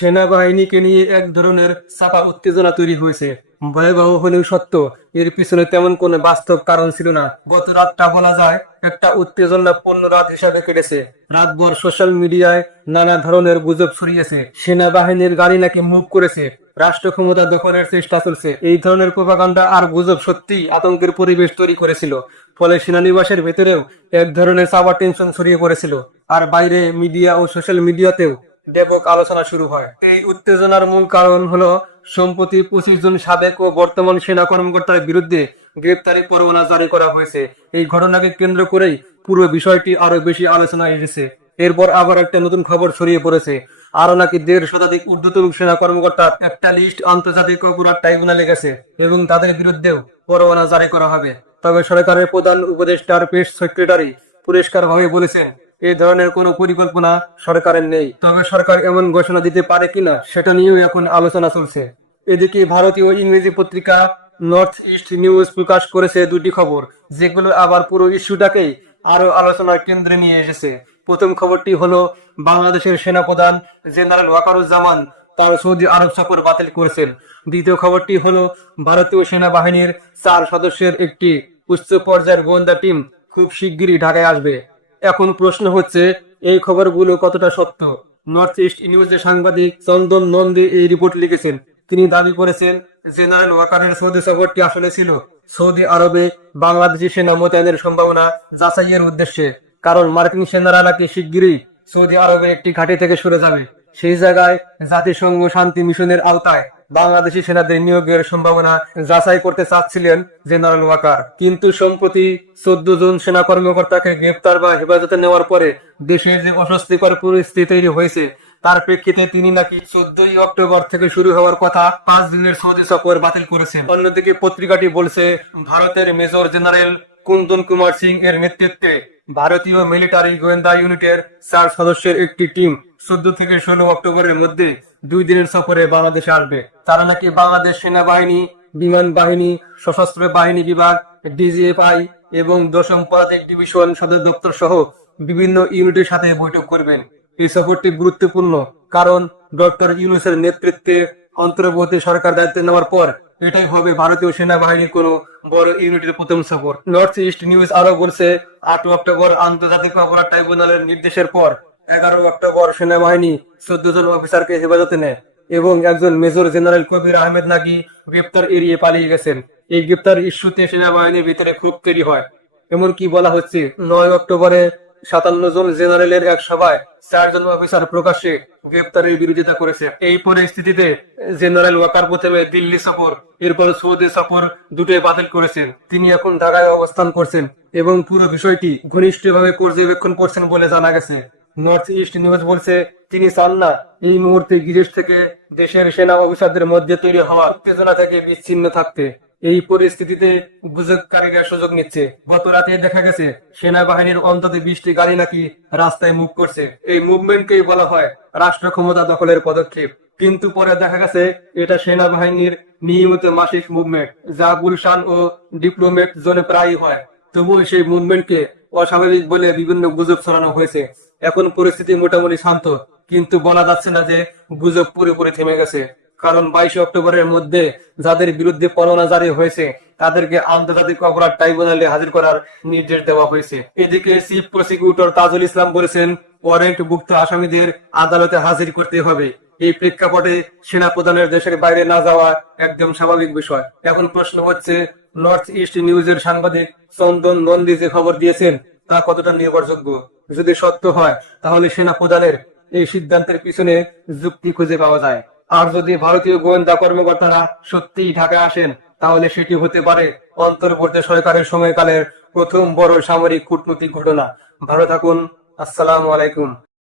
সেনাবাহিনীকে নিয়ে এক ধরনের চাপা উত্তেজনা তৈরি হয়েছে। ভয়াবহ হলেও সত্য, এর পিছনে তেমন কোনো বাস্তব কারণ ছিল না। গত রাতটা বলা যায় একটা উত্তেজনাপূর্ণ রাত হিসাবে কেটেছে। রাতভর সোশ্যাল মিডিয়ায় নানা ধরনের গুজব ছড়িয়েছে। সেনাবাহিনীর গাড়ি নাকি মুভ করেছে। রাষ্ট্র ক্ষমতা দখলের চেষ্টা চলছে। এই ধরনের প্রোপাগান্ডা আর গুজব সত্যি আতঙ্কের পরিবেশ তৈরি করেছিল। ফলে সেনানিবাসের ভেতরেও এক ধরনের চাপা টেনশন ছড়িয়ে পড়েছিল। আর বাইরে মিডিয়া ও সোশ্যাল মিডিয়াতেও ব্যাপক আলোচনা শুরু হয়। এই উত্তেজনার মূল কারণ হলো সম্প্রতি পঁচিশ জন সাবেক ও বর্তমান সেনা কর্মকর্তার বিরুদ্ধে গ্রেপ্তারি পরোয়ানা জারি করা হয়েছে। এই ঘটনাকে কেন্দ্র করেই পুরো বিষয়টি আরও বেশি আলোচনায় এসেছে। এরপর আবার একটা নতুন খবর ছড়িয়ে পড়েছে। আরও নাকি দেড় শতাধিক ঊর্ধ্বতন সেনা কর্মকর্তার একটা লিস্ট আন্তর্জাতিক অপরাধ ট্রাইব্যুনালে গেছে এবং তাদের বিরুদ্ধেও পরোয়ানা জারি করা হবে। তবে সরকারের প্রধান উপদেষ্টার প্রেস সেক্রেটারি পরিষ্কার ভাবে বলেছেন এই ধরনের কোনো পরিকল্পনা সরকারের নেই। তবে সরকার এমন ঘোষণা দিতে পারে কিনা, সেটা নিয়েও এখন আলোচনা চলছে। এদিকে ভারতীয় ইংরেজি পত্রিকা নর্থ ইস্ট নিউজ প্রকাশ করেছে দুটি খবর, যেগুলো আবার পুরো ইস্যুটাকেই আরও আলোচনার কেন্দ্রে নিয়ে এসেছে। প্রথম খবরটি হলো, বাংলাদেশের সেনাপ্রধান জেনারেল ওয়াকারুজ্জামান তার সৌদি আরব সফর বাতিল করেছেন। দ্বিতীয় খবরটি হলো, ভারতীয় সেনাবাহিনীর চার সদস্যের একটি উচ্চ পর্যায়ের গোয়েন্দা টিম খুব শিগগিরই ঢাকায় আসবে। এখন প্রশ্ন হচ্ছে, এই খবরগুলো কতটা সত্য? নর্থ ইস্ট নিউজের সাংবাদিক চন্দন নন্দী এই রিপোর্ট লিখেছেন। তিনি দাবি করেছেন জেনারেল ওয়াকারের সৌদি সফরটি আসলে ছিল সৌদি আরবে বাংলাদেশি সেনা মোতায়েনের সম্ভাবনা যাচাইয়ের উদ্দেশ্যে। কারণ মার্কিন সেনারা নাকি শিগগিরই সৌদি আরবের একটি ঘাঁটি থেকে সরে যাবে। সেই জায়গায় জাতিসংঘ শান্তি মিশনের আওতায়। বাংলাদেশি সেনাদের নিয়োগের সম্ভাবনা যাচাই করতে চাচ্ছিলেন জেনারেল ওয়াকার। কিন্তু সম্প্রতি চোদ্দ জন সেনা কর্মকর্তাকে গ্রেপ্তার বা হেফাজতে নেওয়ার পরে দেশে যে অস্বস্তিকর পরিস্থিতি তৈরি হয়েছে, তার প্রেক্ষিতে তিনি নাকি চোদ্দই অক্টোবর থেকে শুরু হওয়ার কথা পাঁচ দিনের সৌদি সফর বাতিল করেছেন। অন্যদিকে পত্রিকাটি বলছে, ভারতের মেজর জেনারেল কুন্দন কুমার সিং এর নেতৃত্বে ভারতীয় মিলিটারি গোয়েন্দা ইউনিটের চার সদস্যের একটি টিম চোদ্দ থেকে ষোলো অক্টোবরের মধ্যে দুই দিনের সফরে বাংলাদেশে আসবে। তারা নাকি বাংলাদেশ সেনাবাহিনী, বিমান বাহিনী, সশস্ত্র বাহিনী বিভাগ, ডিজিএফআই এবং দশম পদাতিক ডিভিশন সদর দপ্তর সহ বিভিন্ন ইউনিটের সাথে বৈঠক করবেন। এই সফরটি গুরুত্বপূর্ণ কারণ ডক্টর ইউনুসের নেতৃত্বে অন্তর্বর্তী সরকার দায়িত্ব নেওয়ার পর এটাই হবে ভারতীয় সেনাবাহিনীর কোন বড় ইউনিটের প্রথম সফর। নর্থ ইস্ট নিউজ আরও বলছে, আট অক্টোবর আন্তর্জাতিক অপরাধ ট্রাইব্যুনালের নির্দেশের পর এগারো অক্টোবর সেনাবাহিনী চোদ্দ জন অফিসারকে হেফাজতে নেয় এবং একজন মেজর জেনারেল কবির আহমেদ নাকি গ্রেপ্তার এড়িয়ে পালিয়ে গেছেন। এই গ্রেপ্তার ইস্যুতে সেনাবাহিনীর ভিতরে ক্ষোভ তৈরি হয়। এমনকি বলা হচ্ছে, নয় অক্টোবরে সাতান্ন জন জেনারেলের এক সভায় চারজন অফিসার প্রকাশ্যে গ্রেপ্তারের বিরোধিতা করেছে। এই পরিস্থিতিতে জেনারেল ওয়াকার প্রথমে দিল্লি সফর, এরপর সৌদি সফর দুটোই বাতিল করেছেন। তিনি এখন ঢাকায় অবস্থান করছেন এবং পুরো বিষয়টি ঘনিষ্ঠভাবে পর্যবেক্ষণ করছেন বলে জানা গেছে। নর্থ ইস্ট নিউজ বলছে, তিনি চান না এই মুহূর্তে বিদেশ থেকে দেশের সেনা অফিসারদের মধ্যে তৈরি হওয়া উত্তেজনা থেকে বিচ্ছিন্ন থাকতে। এই পরিস্থিতিতে গুজবকারীরা সুযোগ নিচ্ছে। গত রাতে দেখা গেছে, সেনাবাহিনীর অন্তত বিশটি গাড়ি নাকি রাস্তায় মুভ করছে। এই মুভমেন্টকেই বলা হয় রাষ্ট্র ক্ষমতা দখলের পদক্ষেপ। কিন্তু পরে দেখা গেছে, এটা সেনাবাহিনীর নিয়মিত মাসিক মুভমেন্ট, যা গুলশান ও ডিপ্লোমেট জোনে প্রায়ই হয়। তবুও সেই মুভমেন্টকে অস্বাভাবিক বলে বিভিন্ন গুজব ছড়ানো হয়েছে। এখন পরিস্থিতি মোটামুটি শান্ত, কিন্তু বলা যাচ্ছে না যে গুজব পুরোপুরি থেমে গেছে। কারণ বাইশে অক্টোবরের মধ্যে যাদের বিরুদ্ধে পরোয়ানা জারি হয়েছে, তাদেরকে আন্তর্জাতিক অপরাধ ট্রাইব্যুনালে হাজির করার নির্দেশ দেওয়া হয়েছে। এদিকে চিফ প্রসিকিউটর তাজুল ইসলাম বলেছেন ওয়ারেন্ট মুক্ত আসামিদের আদালতে হাজির করতে হবে। এই প্রেক্ষাপটে সেনা প্রধানের দেশের বাইরে না যাওয়া একদম স্বাভাবিক বিষয়। এখন প্রশ্ন হচ্ছে, নর্থ ইস্ট নিউজের সাংবাদিক চন্দন নন্দী যে খবর দিয়েছেন, তা কতটা নির্ভরযোগ্য? যদি সত্য হয়, তাহলে সেনা প্রধানের এই সিদ্ধান্তের পিছনে যুক্তি খুঁজে পাওয়া যায়। আর যদি ভারতীয় গোয়েন্দা কর্মকর্তারা সত্যিই ঢাকায় আসেন, তাহলে সেটি হতে পারে অন্তর্বর্তী সরকারের সময়কালের প্রথম বড় সামরিক কূটনৈতিক ঘটনা। ভালো থাকুন, আসসালামু আলাইকুম।